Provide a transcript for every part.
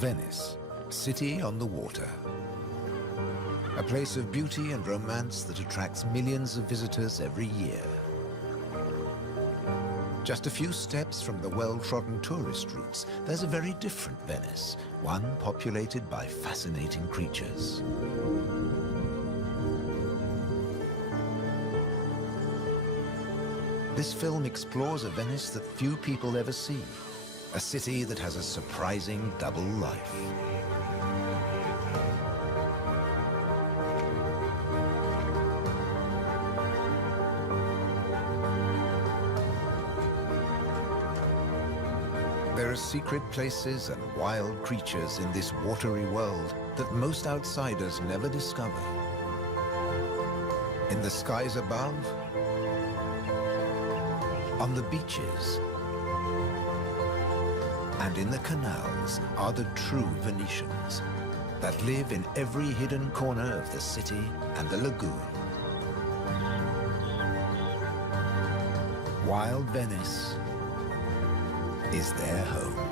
Venice, city on the water. A place of beauty and romance that attracts millions of visitors every year. Just a few steps from the well-trodden tourist routes, there's a very different Venice, one populated by fascinating creatures. This film explores a Venice that few people ever see, a city that has a surprising double life. There are secret places and wild creatures in this watery world that most outsiders never discover. In the skies above, on the beaches, and in the canals are the true Venetians that live in every hidden corner of the city and the lagoon. Wild Venice is their home.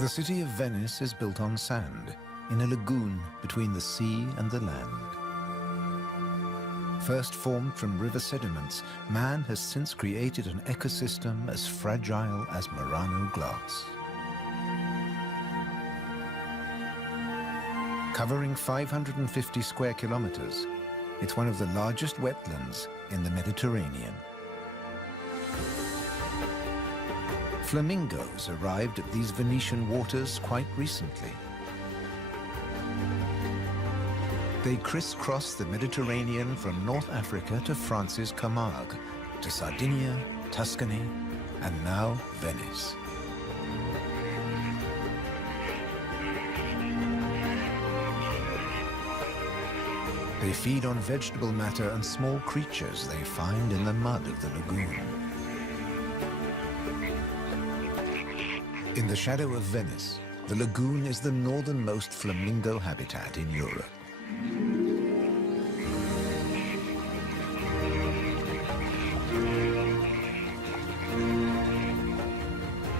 The city of Venice is built on sand, in a lagoon between the sea and the land. First formed from river sediments, man has since created an ecosystem as fragile as Murano glass. Covering 550 square kilometers, it's one of the largest wetlands in the Mediterranean. Flamingos arrived at these Venetian waters quite recently. They crisscross the Mediterranean from North Africa to France's Camargue, to Sardinia, Tuscany, and now Venice. They feed on vegetable matter and small creatures they find in the mud of the lagoon. In the shadow of Venice, the lagoon is the northernmost flamingo habitat in Europe.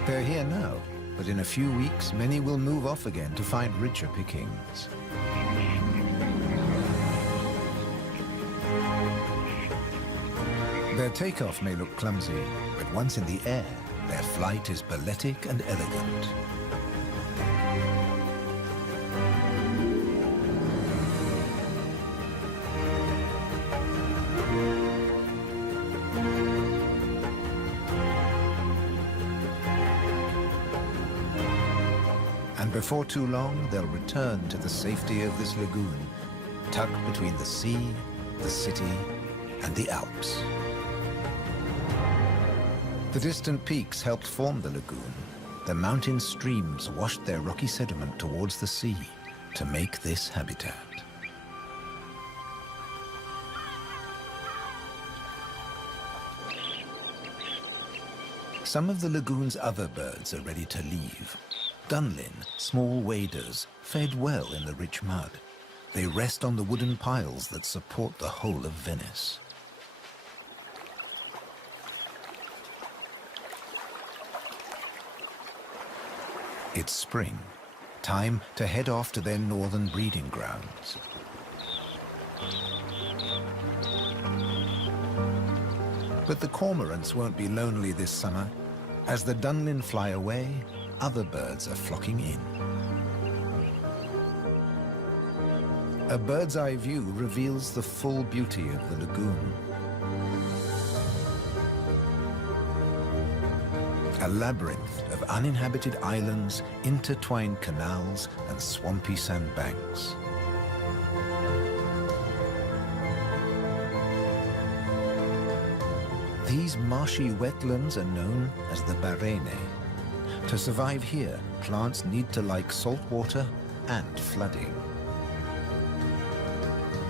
They're here now, but in a few weeks, many will move off again to find richer pickings. Their takeoff may look clumsy, but once in the air, their flight is balletic and elegant. And before too long, they'll return to the safety of this lagoon, tucked between the sea, the city, and the Alps. The distant peaks helped form the lagoon. The mountain streams washed their rocky sediment towards the sea to make this habitat. Some of the lagoon's other birds are ready to leave. Dunlin, small waders, fed well in the rich mud. They rest on the wooden piles that support the whole of Venice. It's spring, time to head off to their northern breeding grounds. But the cormorants won't be lonely this summer. As the Dunlin fly away, other birds are flocking in. A bird's eye view reveals the full beauty of the lagoon. A labyrinth of uninhabited islands, intertwined canals, and swampy sandbanks. These marshy wetlands are known as the Barene. To survive here, plants need to like salt water and flooding.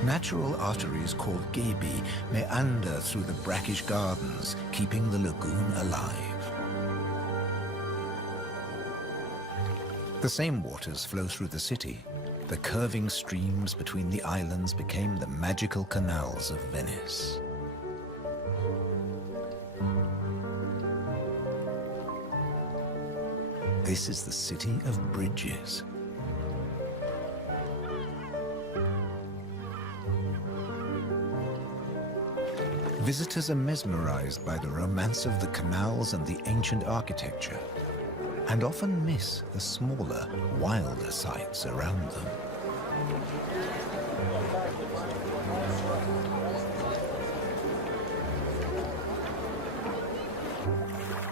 Natural arteries called gabi meander through the brackish gardens, keeping the lagoon alive. The same waters flow through the city. The curving streams between the islands became the magical canals of Venice. This is the city of bridges. Visitors are mesmerized by the romance of the canals and the ancient architecture, and often miss the smaller, wilder sights around them.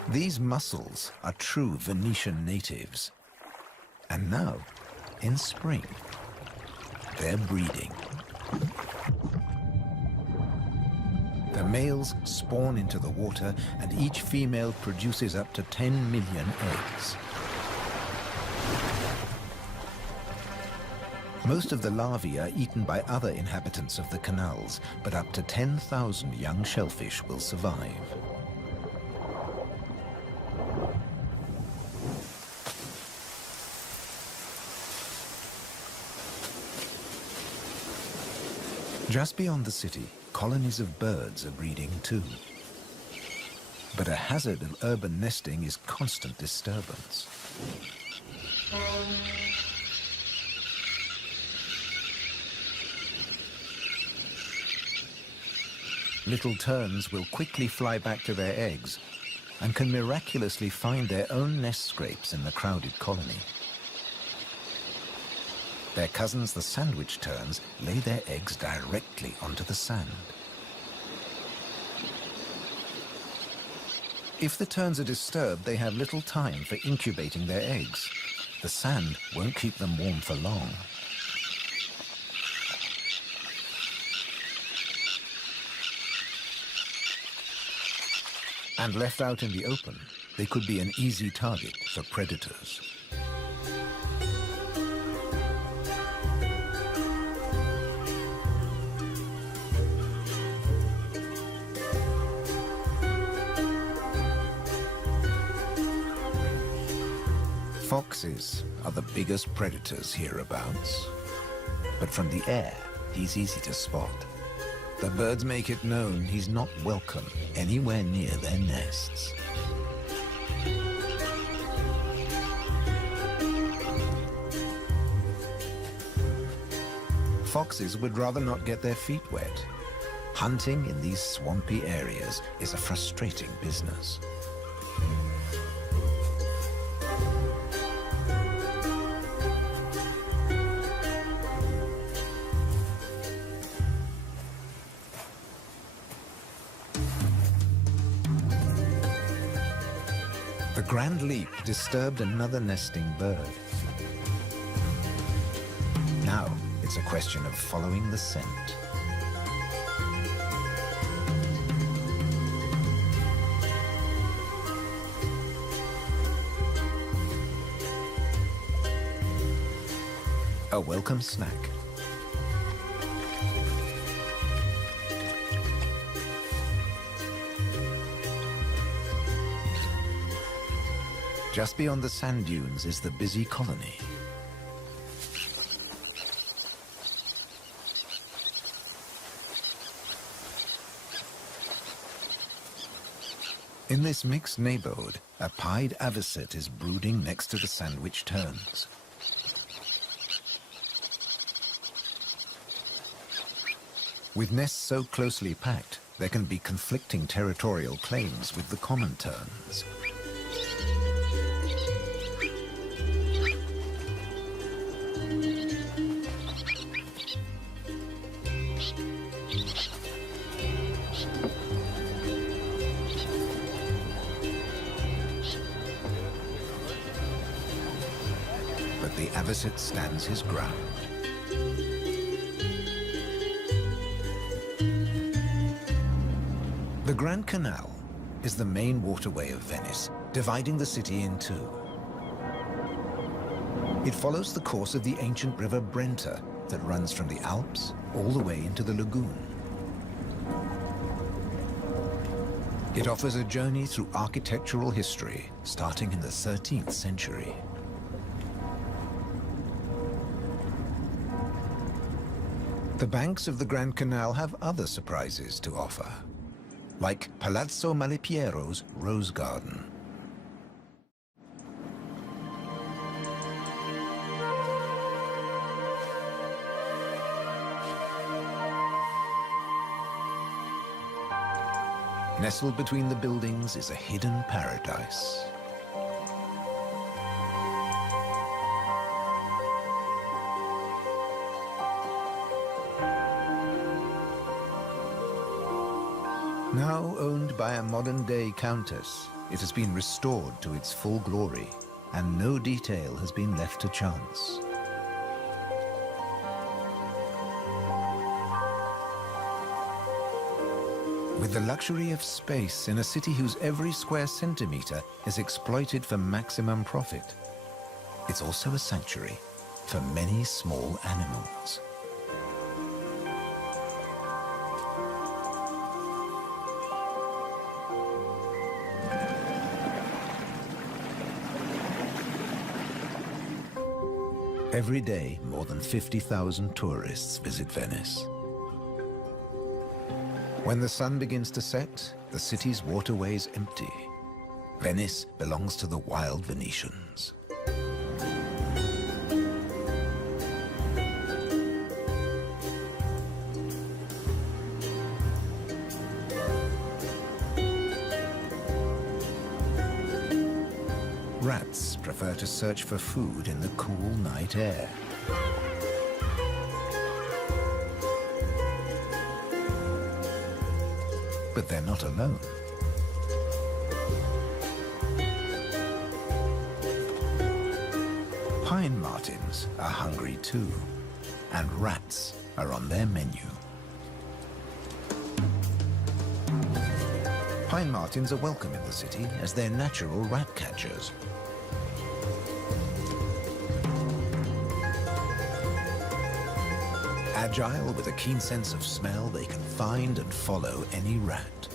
These mussels are true Venetian natives. And now, in spring, they're breeding. The males spawn into the water, and each female produces up to 10 million eggs. Most of the larvae are eaten by other inhabitants of the canals, but up to 10,000 young shellfish will survive. Just beyond the city, colonies of birds are breeding too. But a hazard of urban nesting is constant disturbance. Little terns will quickly fly back to their eggs and can miraculously find their own nest scrapes in the crowded colony. Their cousins, the sandwich terns, lay their eggs directly onto the sand. If the terns are disturbed, they have little time for incubating their eggs. The sand won't keep them warm for long. And left out in the open, they could be an easy target for predators. Foxes are the biggest predators hereabouts. But from the air, he's easy to spot. The birds make it known he's not welcome anywhere near their nests. Foxes would rather not get their feet wet. Hunting in these swampy areas is a frustrating business. The Grand Leap disturbed another nesting bird. Now it's a question of following the scent. A welcome snack. Just beyond the sand dunes is the busy colony. In this mixed neighborhood, a pied avocet is brooding next to the sandwich terns. With nests so closely packed, there can be conflicting territorial claims with the common terns. But the avocet stands his ground. The Grand Canal is the main waterway of Venice, dividing the city in two. It follows the course of the ancient river Brenta that runs from the Alps all the way into the Lagoon. It offers a journey through architectural history starting in the 13th century. The banks of the Grand Canal have other surprises to offer, like Palazzo Malipiero's Rose Garden. Nestled between the buildings is a hidden paradise. Now owned by a modern-day countess, it has been restored to its full glory, and no detail has been left to chance. With the luxury of space in a city whose every square centimeter is exploited for maximum profit, it's also a sanctuary for many small animals. Every day, more than 50,000 tourists visit Venice. When the sun begins to set, the city's waterways empty. Venice belongs to the wild Venetians. Rats prefer to search for food in the cool night air. But they're not alone. Pine-martens are hungry too, and rats are on their menu. Pine-martens are welcome in the city as they're natural rat catchers. Agile with a keen sense of smell, they can find and follow any rat.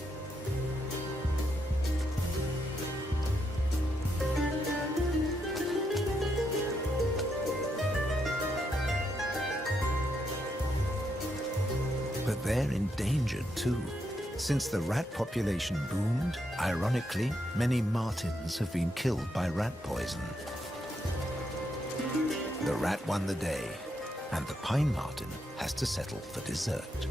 But they're endangered too. Since the rat population boomed, ironically, many martens have been killed by rat poison. The rat won the day, and the pine marten has to settle for dessert.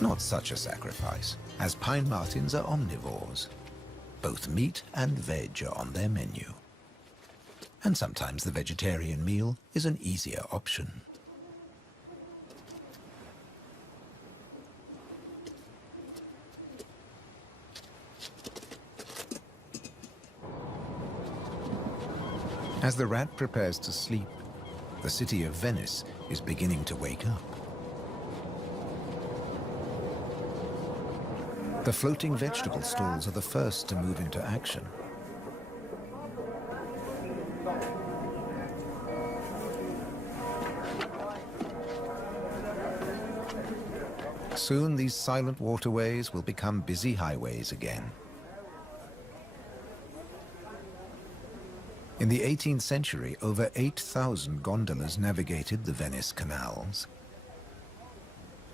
Not such a sacrifice, as pine martens are omnivores. Both meat and veg are on their menu. And sometimes the vegetarian meal is an easier option. As the rat prepares to sleep, the city of Venice is beginning to wake up. The floating vegetable stalls are the first to move into action. Soon these silent waterways will become busy highways again. In the 18th century, over 8,000 gondolas navigated the Venice canals.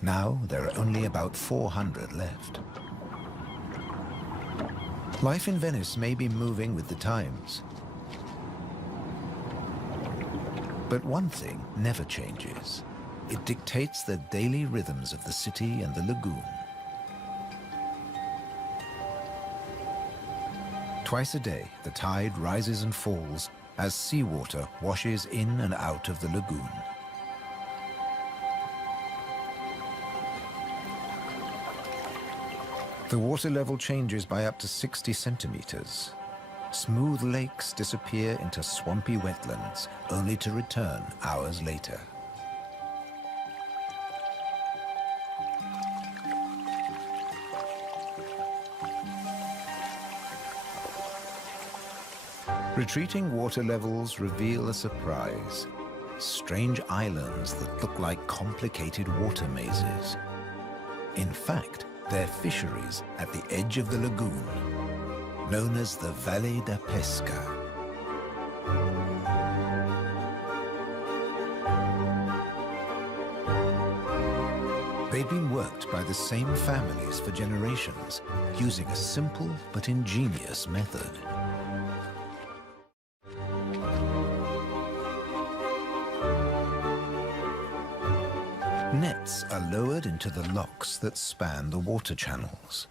Now, there are only about 400 left. Life in Venice may be moving with the times. But one thing never changes. It dictates the daily rhythms of the city and the lagoon. Twice a day, the tide rises and falls as seawater washes in and out of the lagoon. The water level changes by up to 60 centimeters. Smooth lakes disappear into swampy wetlands, only to return hours later. Retreating water levels reveal a surprise. Strange islands that look like complicated water mazes. In fact, they're fisheries at the edge of the lagoon. known as the Valle da Pesca. They'd been worked by the same families for generations, using a simple but ingenious method. Nets are lowered into the locks that span the water channels.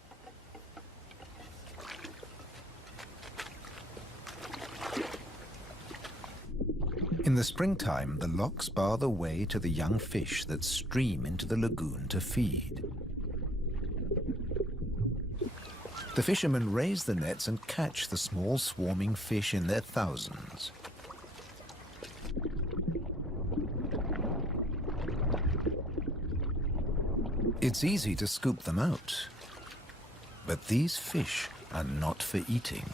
In the springtime, the locks bar the way to the young fish that stream into the lagoon to feed. The fishermen raise the nets and catch the small swarming fish in their thousands. It's easy to scoop them out, but these fish are not for eating.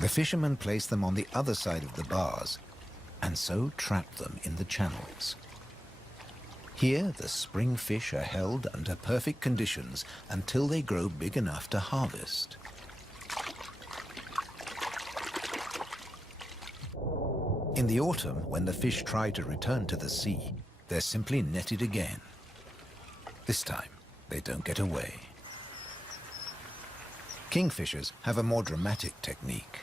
The fishermen place them on the other side of the bars and so trap them in the channels. Here, the spring fish are held under perfect conditions until they grow big enough to harvest. In the autumn, when the fish try to return to the sea, they're simply netted again. This time, they don't get away. Kingfishers have a more dramatic technique.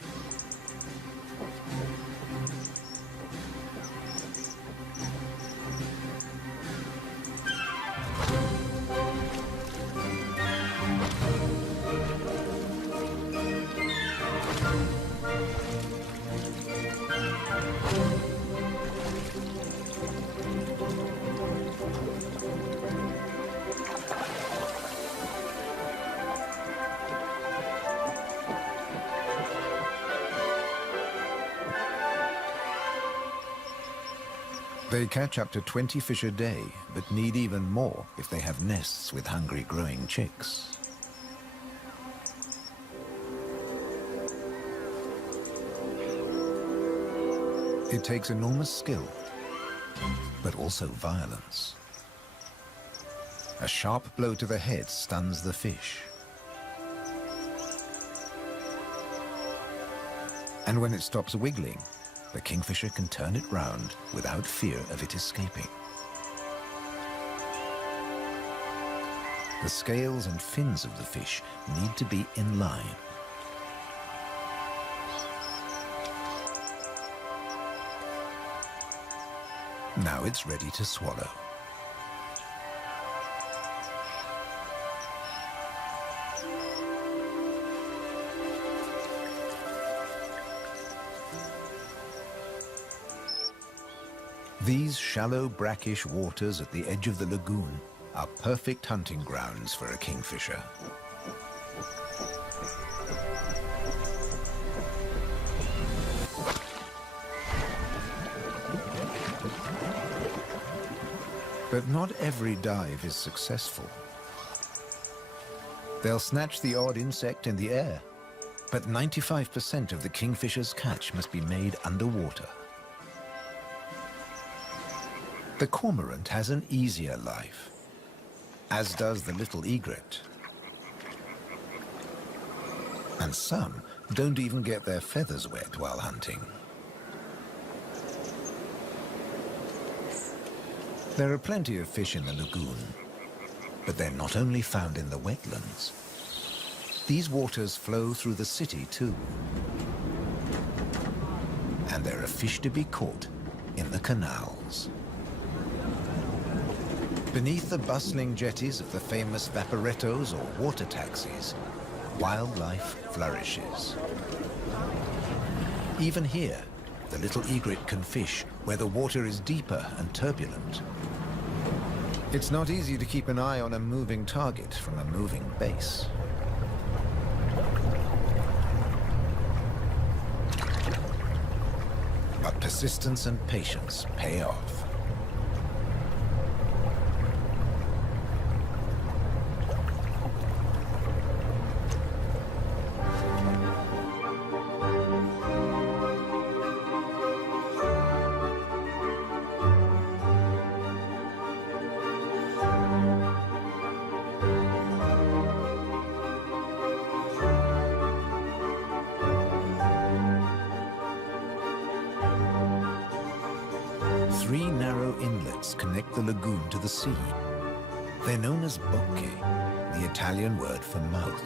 They catch up to 20 fish a day, but need even more if they have nests with hungry growing chicks. It takes enormous skill, but also violence. A sharp blow to the head stuns the fish. And when it stops wiggling, the kingfisher can turn it round without fear of it escaping. The scales and fins of the fish need to be in line. Now it's ready to swallow. These shallow, brackish waters at the edge of the lagoon are perfect hunting grounds for a kingfisher. But not every dive is successful. They'll snatch the odd insect in the air, but 95% of the kingfisher's catch must be made underwater. The cormorant has an easier life, as does the little egret. And some don't even get their feathers wet while hunting. There are plenty of fish in the lagoon, but they're not only found in the wetlands. These waters flow through the city too. And there are fish to be caught in the canals. Beneath the bustling jetties of the famous vaporettos or water taxis, wildlife flourishes. Even here, the little egret can fish where the water is deeper and turbulent. It's not easy to keep an eye on a moving target from a moving base. But persistence and patience pay off. 3 narrow inlets connect the lagoon to the sea. They're known as bocche, the Italian word for mouth.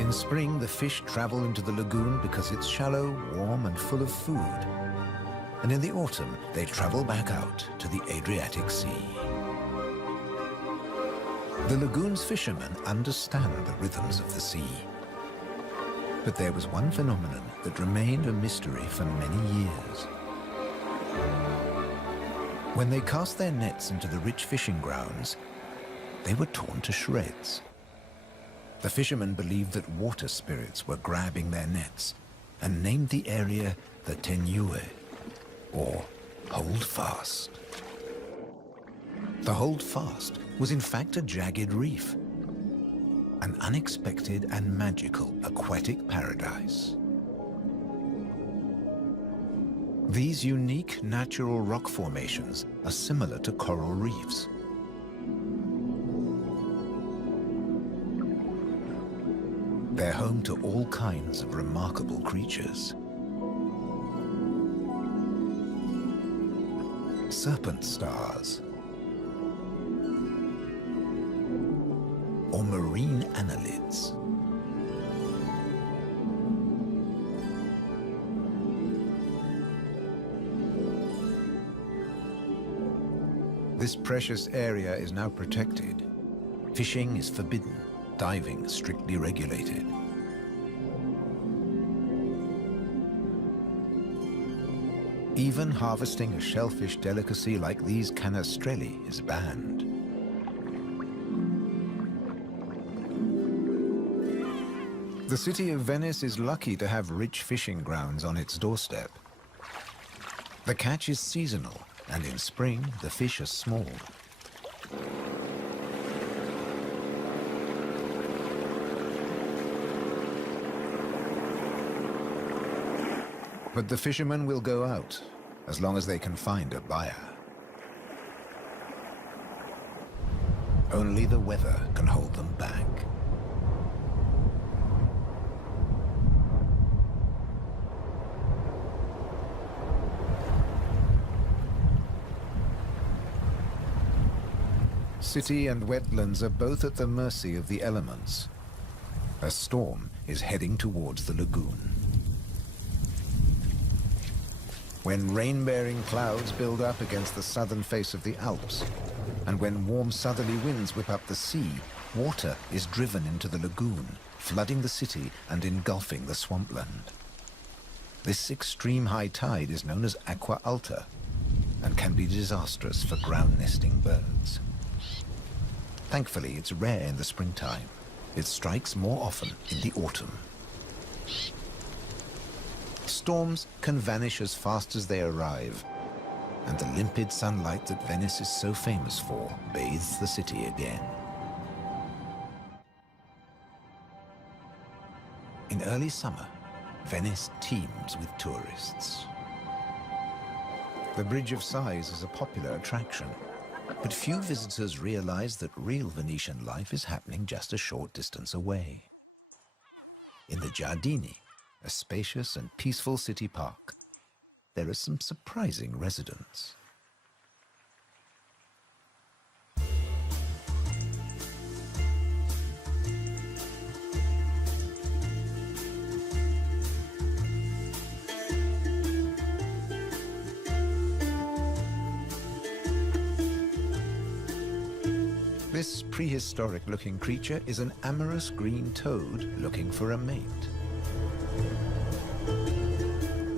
In spring, the fish travel into the lagoon because it's shallow, warm, and full of food. And in the autumn, they travel back out to the Adriatic Sea. The lagoon's fishermen understand the rhythms of the sea. But there was one phenomenon that remained a mystery for many years. When they cast their nets into the rich fishing grounds, they were torn to shreds. The fishermen believed that water spirits were grabbing their nets and named the area the Tegnùe, or Hold Fast. The Hold Fast was in fact a jagged reef, an unexpected and magical aquatic paradise. These unique natural rock formations are similar to coral reefs. They're home to all kinds of remarkable creatures. Serpent stars, or marine annelids. This precious area is now protected. Fishing is forbidden, diving strictly regulated. Even harvesting a shellfish delicacy like these canestrelli is banned. The city of Venice is lucky to have rich fishing grounds on its doorstep. The catch is seasonal, and in spring, the fish are small. But the fishermen will go out, as long as they can find a buyer. Only the weather can hold them back. City and wetlands are both at the mercy of the elements. A storm is heading towards the lagoon. When rain-bearing clouds build up against the southern face of the Alps, and when warm southerly winds whip up the sea, water is driven into the lagoon, flooding the city and engulfing the swampland. This extreme high tide is known as aqua alta and can be disastrous for ground-nesting birds. Thankfully, it's rare in the springtime. It strikes more often in the autumn. Storms can vanish as fast as they arrive, and the limpid sunlight that Venice is so famous for bathes the city again. In early summer, Venice teems with tourists. The Bridge of Sighs is a popular attraction, but few visitors realize that real Venetian life is happening just a short distance away. In the Giardini, a spacious and peaceful city park, there are some surprising residents. This prehistoric-looking creature is an amorous green toad looking for a mate.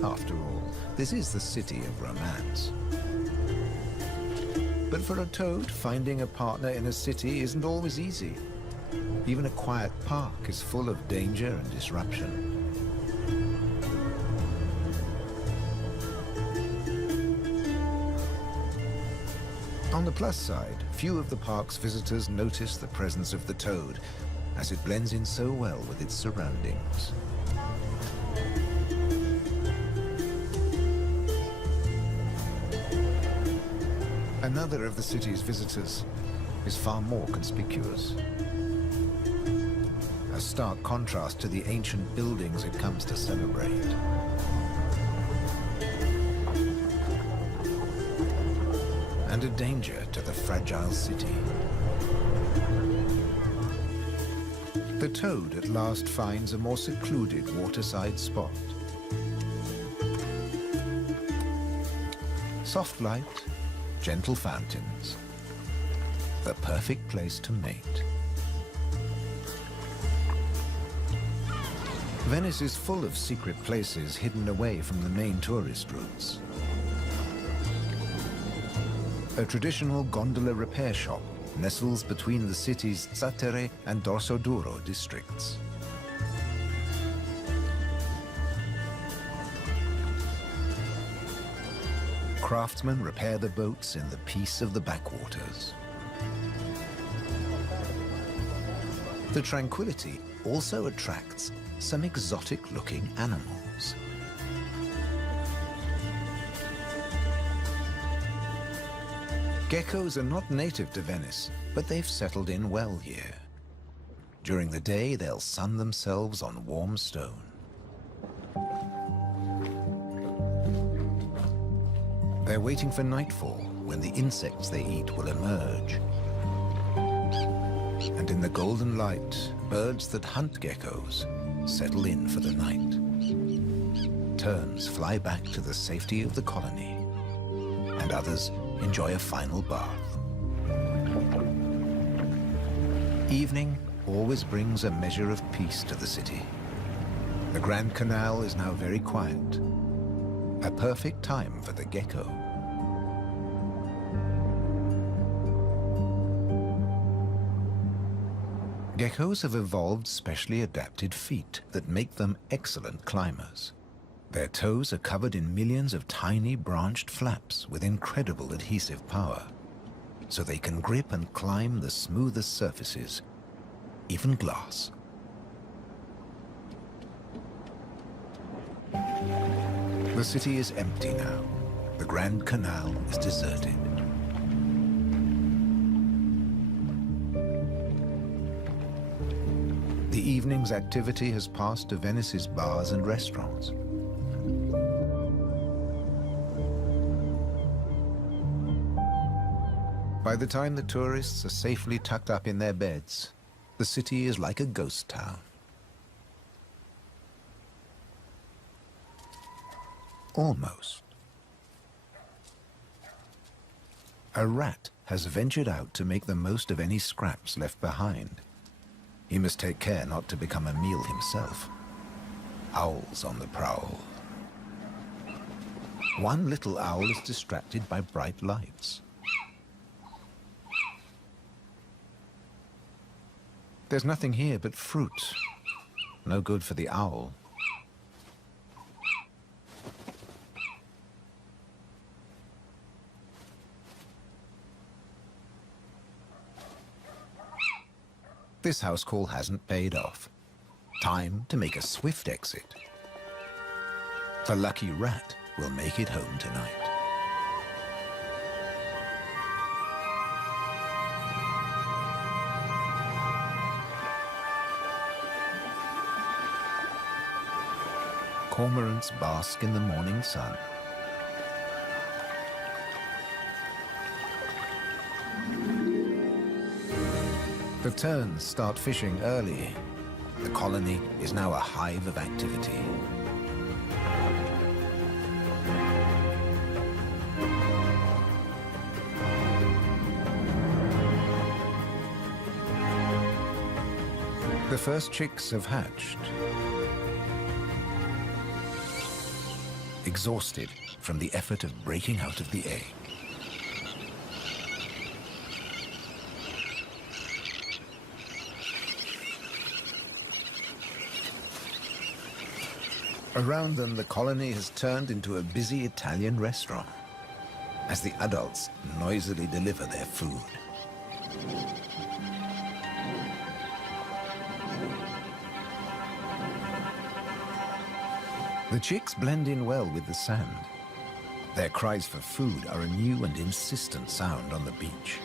After all, this is the city of romance. But for a toad, finding a partner in a city isn't always easy. Even a quiet park is full of danger and disruption. On the plus side, few of the park's visitors notice the presence of the toad, as it blends in so well with its surroundings. Another of the city's visitors is far more conspicuous. A stark contrast to the ancient buildings it comes to celebrate. and a danger to the fragile city. The toad at last finds a more secluded waterside spot. Soft light, gentle fountains, the perfect place to mate. Venice is full of secret places hidden away from the main tourist routes. A traditional gondola repair shop nestles between the city's Zattere and Dorsoduro districts. Craftsmen repair the boats in the peace of the backwaters. The tranquility also attracts some exotic-looking animals. Geckos are not native to Venice, but they've settled in well here. During the day, they'll sun themselves on warm stone. They're waiting for nightfall, when the insects they eat will emerge. And in the golden light, birds that hunt geckos settle in for the night. Terns fly back to the safety of the colony, and others enjoy a final bath. Evening always brings a measure of peace to the city. The Grand Canal is now very quiet, a perfect time for the gecko. Geckos have evolved specially adapted feet that make them excellent climbers. Their toes are covered in millions of tiny branched flaps with incredible adhesive power, so they can grip and climb the smoothest surfaces, even glass. The city is empty now. The Grand Canal is deserted. The evening's activity has passed to Venice's bars and restaurants. By the time the tourists are safely tucked up in their beds, the city is like a ghost town. Almost. A rat has ventured out to make the most of any scraps left behind. He must take care not to become a meal himself. Owls on the prowl. One little owl is distracted by bright lights. There's nothing here but fruit. No good for the owl. This house call hasn't paid off. Time to make a swift exit. The lucky rat will make it home tonight. Cormorants bask in the morning sun. The terns start fishing early. The colony is now a hive of activity. The first chicks have hatched. Exhausted from the effort of breaking out of the egg. Around them, the colony has turned into a busy Italian restaurant as the adults noisily deliver their food. The chicks blend in well with the sand. Their cries for food are a new and insistent sound on the beach.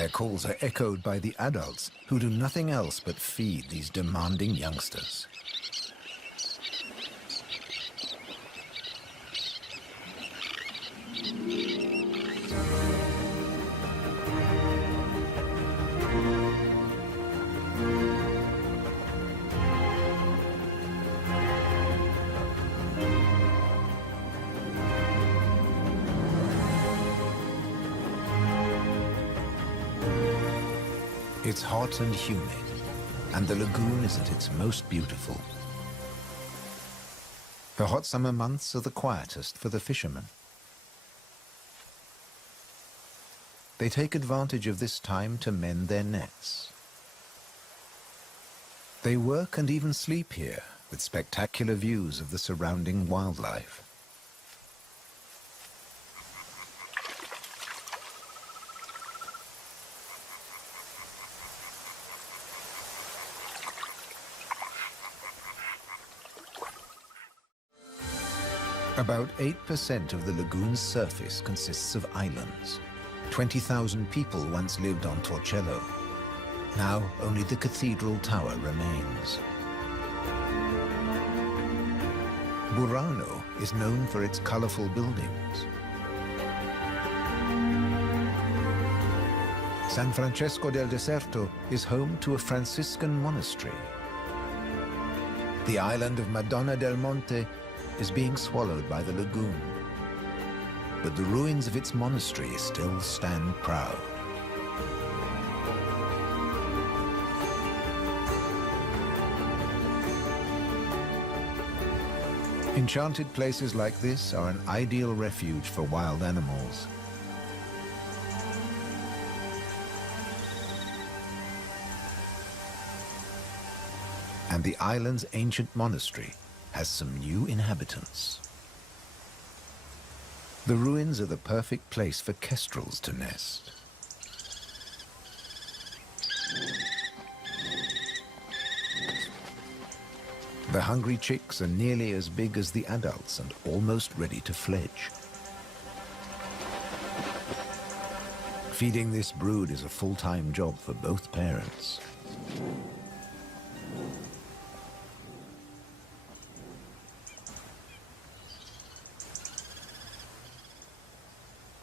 Their calls are echoed by the adults, who do nothing else but feed these demanding youngsters. It's hot and humid, and the lagoon is at its most beautiful. The hot summer months are the quietest for the fishermen. They take advantage of this time to mend their nets. They work and even sleep here, with spectacular views of the surrounding wildlife. About 8% of the lagoon's surface consists of islands. 20,000 people once lived on Torcello. Now only the cathedral tower remains. Burano is known for its colorful buildings. San Francesco del Deserto is home to a Franciscan monastery. The island of Madonna del Monte is being swallowed by the lagoon, but the ruins of its monastery still stand proud. Enchanted places like this are an ideal refuge for wild animals. And the island's ancient monastery has some new inhabitants. The ruins are the perfect place for kestrels to nest. The hungry chicks are nearly as big as the adults and almost ready to fledge. Feeding this brood is a full-time job for both parents.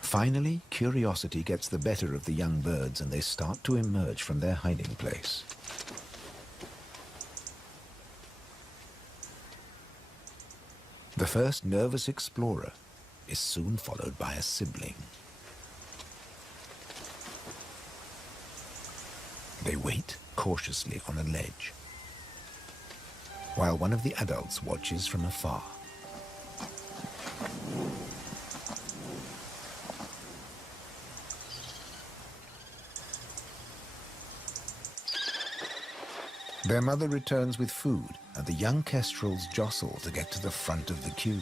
Finally, curiosity gets the better of the young birds and they start to emerge from their hiding place. The first nervous explorer is soon followed by a sibling. They wait cautiously on a ledge, while one of the adults watches from afar. Their mother returns with food, and the young kestrels jostle to get to the front of the queue.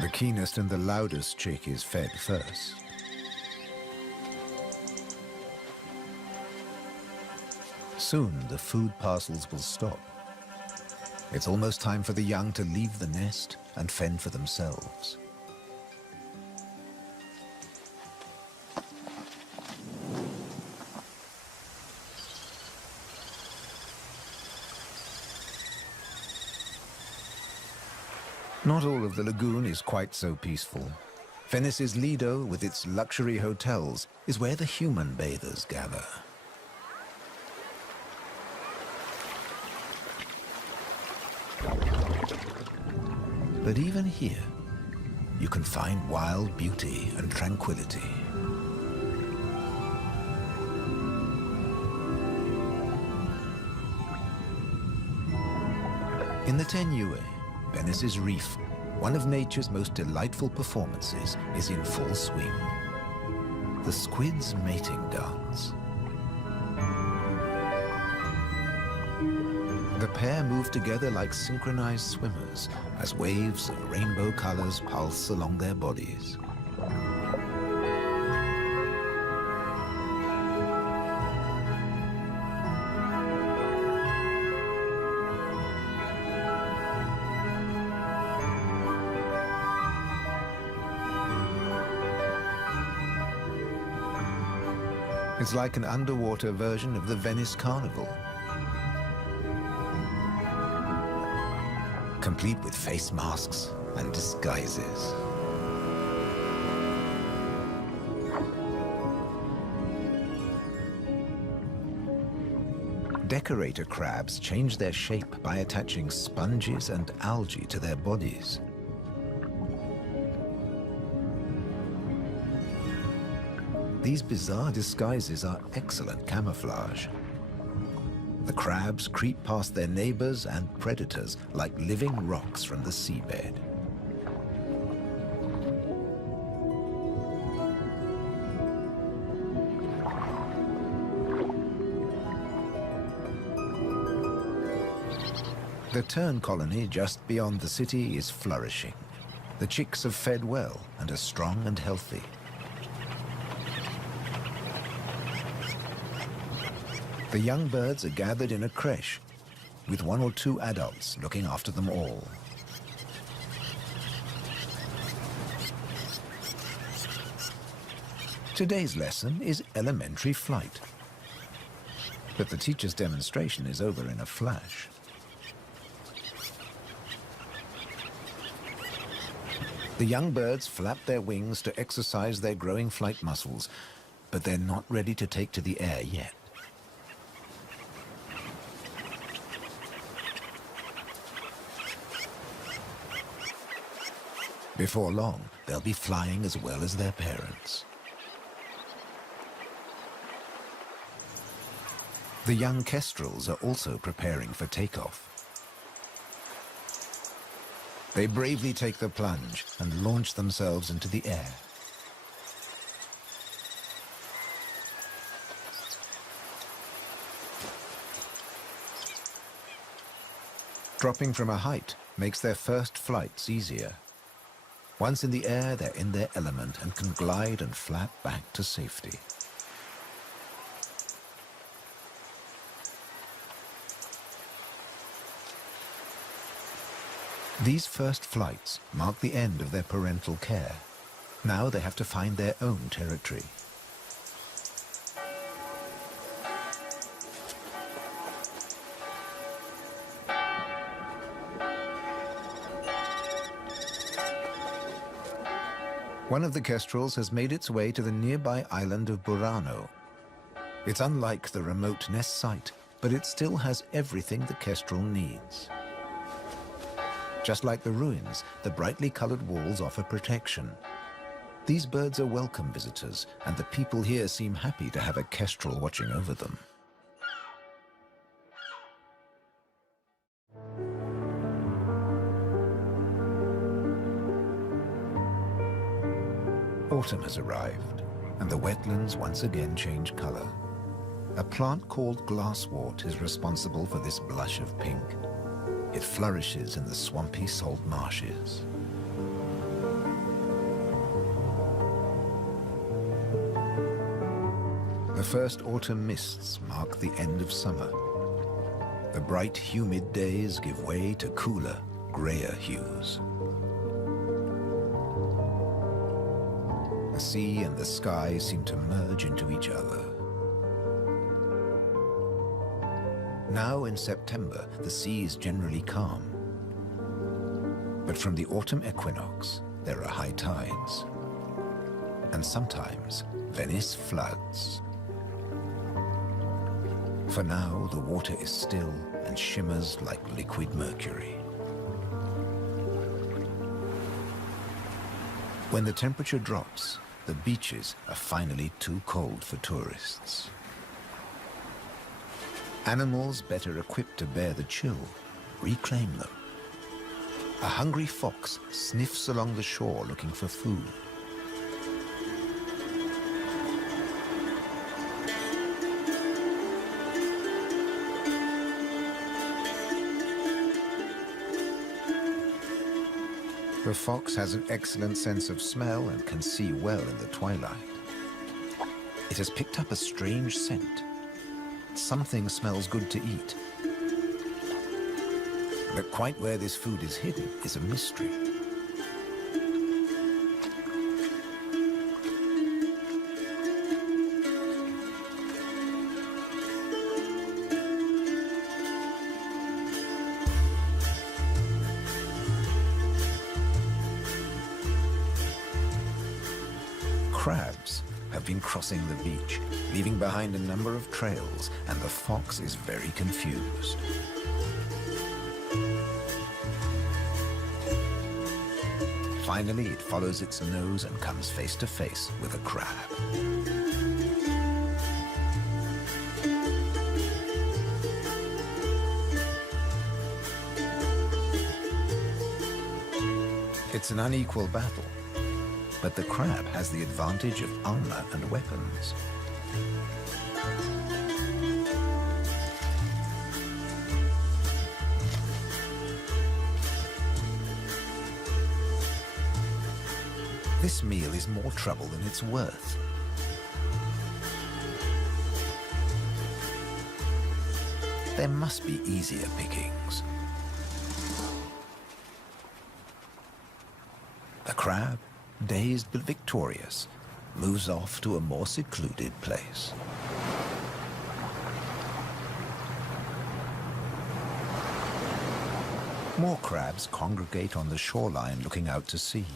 The keenest and the loudest chick is fed first. Soon the food parcels will stop. It's almost time for the young to leave the nest and fend for themselves. Not all of the lagoon is quite so peaceful. Venice's Lido, with its luxury hotels, is where the human bathers gather. But even here, you can find wild beauty and tranquility. In the Tegnùe, Venice's reef, one of nature's most delightful performances is in full swing. The squid's mating dance. The pair move together like synchronized swimmers as waves of rainbow colors pulse along their bodies. It's like an underwater version of the Venice Carnival, complete with face masks and disguises. Decorator crabs change their shape by attaching sponges and algae to their bodies. These bizarre disguises are excellent camouflage. The crabs creep past their neighbors and predators like living rocks from the seabed. The tern colony just beyond the city is flourishing. The chicks have fed well and are strong and healthy. The young birds are gathered in a creche, with 1 or 2 adults looking after them all. Today's lesson is elementary flight, but the teacher's demonstration is over in a flash. The young birds flap their wings to exercise their growing flight muscles, but they're not ready to take to the air yet. Before long, they'll be flying as well as their parents. The young kestrels are also preparing for takeoff. They bravely take the plunge and launch themselves into the air. Dropping from a height makes their first flights easier. Once in the air, they're in their element and can glide and flap back to safety. These first flights mark the end of their parental care. Now they have to find their own territory. One of the kestrels has made its way to the nearby island of Burano. It's unlike the remote nest site, but it still has everything the kestrel needs. Just like the ruins, the brightly colored walls offer protection. These birds are welcome visitors, and the people here seem happy to have a kestrel watching over them. Autumn has arrived, and the wetlands once again change color. A plant called glasswort is responsible for this blush of pink. It flourishes in the swampy salt marshes. The first autumn mists mark the end of summer. The bright, humid days give way to cooler, grayer hues. The sea and the sky seem to merge into each other. Now in September, the sea is generally calm. But from the autumn equinox, there are high tides. And sometimes, Venice floods. For now, the water is still and shimmers like liquid mercury. When the temperature drops, the beaches are finally too cold for tourists. Animals better equipped to bear the chill reclaim them. A hungry fox sniffs along the shore looking for food. The fox has an excellent sense of smell and can see well in the twilight. It has picked up a strange scent. Something smells good to eat. But quite where this food is hidden is a mystery. Crabs have been crossing the beach, leaving behind a number of trails, and the fox is very confused. Finally, it follows its nose and comes face to face with a crab. It's an unequal battle, but the crab has the advantage of armor and weapons. This meal is more trouble than it's worth. There must be easier pickings. The crab, dazed but victorious, moves off to a more secluded place. More crabs congregate on the shoreline looking out to sea.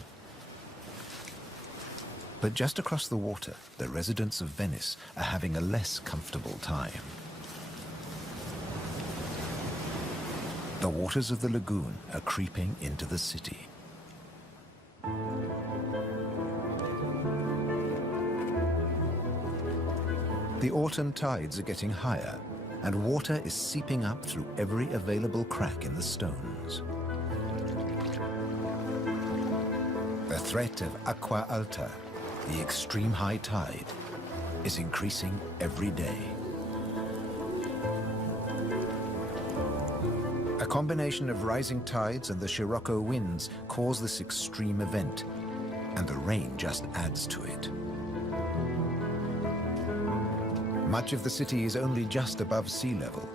But just across the water, the residents of Venice are having a less comfortable time. The waters of the lagoon are creeping into the city. The autumn tides are getting higher, and water is seeping up through every available crack in the stones. The threat of acqua alta, the extreme high tide, is increasing every day. A combination of rising tides and the Scirocco winds cause this extreme event, and the rain just adds to it. Much of the city is only just above sea level,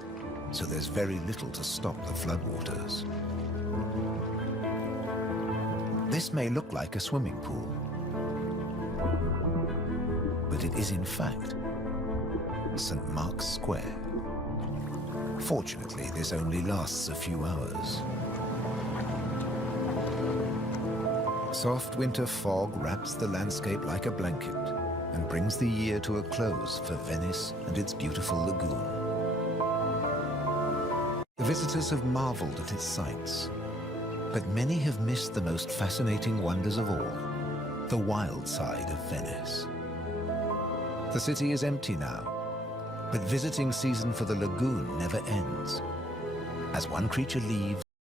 so there's very little to stop the floodwaters. This may look like a swimming pool, but it is in fact St. Mark's Square. Fortunately, this only lasts a few hours. Soft winter fog wraps the landscape like a blanket and brings the year to a close for Venice and its beautiful lagoon. The visitors have marveled at its sights, but many have missed the most fascinating wonders of all, the wild side of Venice. The city is empty now, but visiting season for the lagoon never ends. As one creature leaves,